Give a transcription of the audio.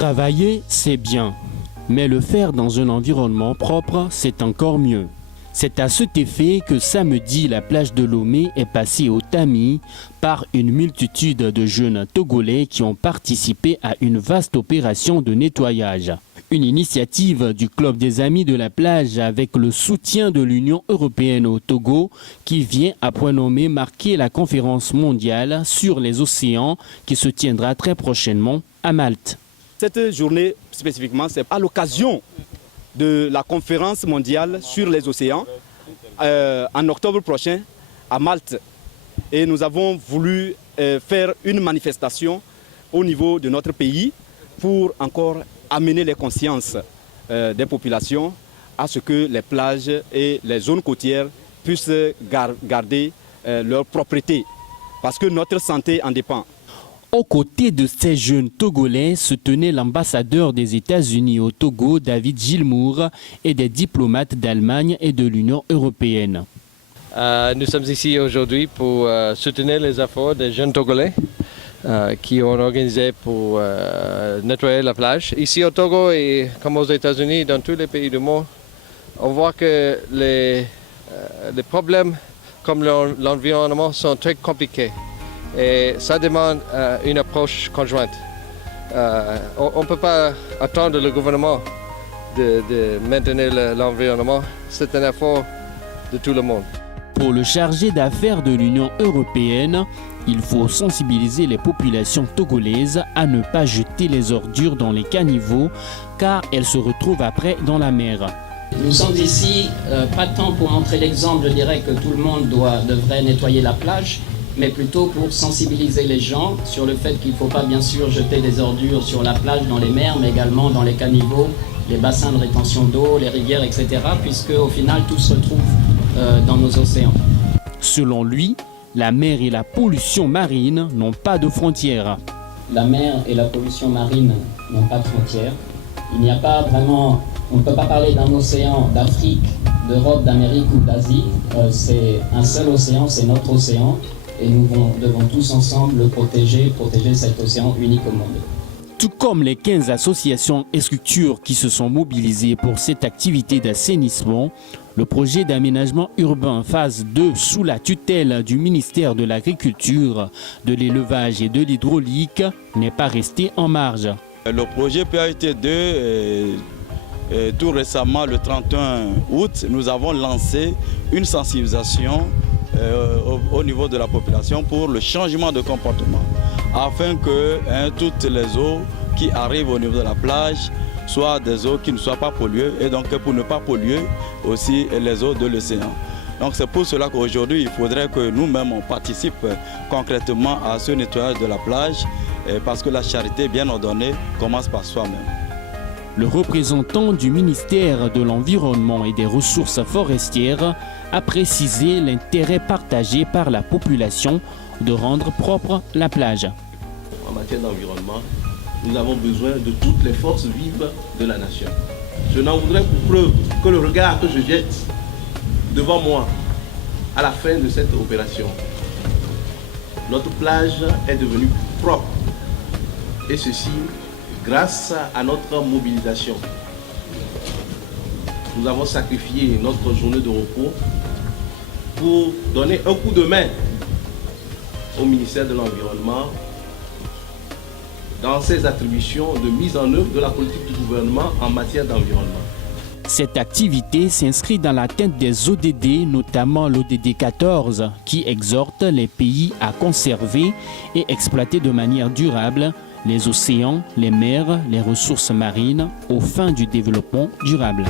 Travailler, c'est bien, mais le faire dans un environnement propre, c'est encore mieux. C'est à cet effet que samedi, la plage de Lomé est passée au tamis par une multitude de jeunes Togolais qui ont participé à une vaste opération de nettoyage. Une initiative du Club des Amis de la plage avec le soutien de l'Union européenne au Togo qui vient à point nommé marquer la conférence mondiale sur les océans qui se tiendra très prochainement à Malte. Cette journée spécifiquement, c'est à l'occasion de la conférence mondiale sur les océans en octobre prochain à Malte. Et nous avons voulu faire une manifestation au niveau de notre pays pour encore amener les consciences des populations à ce que les plages et les zones côtières puissent garder leur propreté parce que notre santé en dépend. Aux côtés de ces jeunes Togolais se tenait l'ambassadeur des États-Unis au Togo, David Gilmour, et des diplomates d'Allemagne et de l'Union européenne. Nous sommes ici aujourd'hui pour soutenir les efforts des jeunes Togolais qui ont organisé pour nettoyer la plage. Ici au Togo et comme aux États-Unis, dans tous les pays du monde, on voit que les problèmes comme l'environnement sont très compliqués. Et ça demande une approche conjointe. On ne peut pas attendre le gouvernement de maintenir l'environnement. C'est un effort de tout le monde. Pour le chargé d'affaires de l'Union européenne, il faut sensibiliser les populations togolaises à ne pas jeter les ordures dans les caniveaux car elles se retrouvent après dans la mer. Nous sommes ici, pas tant pour montrer l'exemple, je dirais que tout le monde devrait nettoyer la plage, mais plutôt pour sensibiliser les gens sur le fait qu'il ne faut pas bien sûr jeter des ordures sur la plage, dans les mers, mais également dans les caniveaux, les bassins de rétention d'eau, les rivières, etc., puisque au final tout se retrouve dans nos océans. Selon lui, la mer et la pollution marine n'ont pas de frontières. La mer et la pollution marine n'ont pas de frontières. Il n'y a pas vraiment, on ne peut pas parler d'un océan d'Afrique, d'Europe, d'Amérique ou d'Asie. C'est un seul océan, c'est notre océan. Et nous devons tous ensemble le protéger cet océan unique au monde. Tout comme les 15 associations et structures qui se sont mobilisées pour cette activité d'assainissement, le projet d'aménagement urbain phase 2 sous la tutelle du ministère de l'Agriculture, de l'Élevage et de l'Hydraulique n'est pas resté en marge. Le projet PAET2, tout récemment, le 31 août, nous avons lancé une sensibilisation au niveau de la population pour le changement de comportement afin que toutes les eaux qui arrivent au niveau de la plage soient des eaux qui ne soient pas polluées et donc pour ne pas polluer aussi les eaux de l'océan. Donc c'est pour cela qu'aujourd'hui il faudrait que nous-mêmes on participe concrètement à ce nettoyage de la plage parce que la charité bien ordonnée commence par soi-même. Le représentant du ministère de l'Environnement et des Ressources forestières a précisé l'intérêt partagé par la population de rendre propre la plage. En matière d'environnement, nous avons besoin de toutes les forces vives de la nation. Je n'en voudrais pour preuve que le regard que je jette devant moi à la fin de cette opération. Notre plage est devenue propre et ceci grâce à notre mobilisation. Nous avons sacrifié notre journée de repos pour donner un coup de main au ministère de l'Environnement dans ses attributions de mise en œuvre de la politique du gouvernement en matière d'environnement. Cette activité s'inscrit dans l'atteinte des ODD, notamment l'ODD 14, qui exhorte les pays à conserver et exploiter de manière durable les océans, les mers, les ressources marines aux fins du développement durable.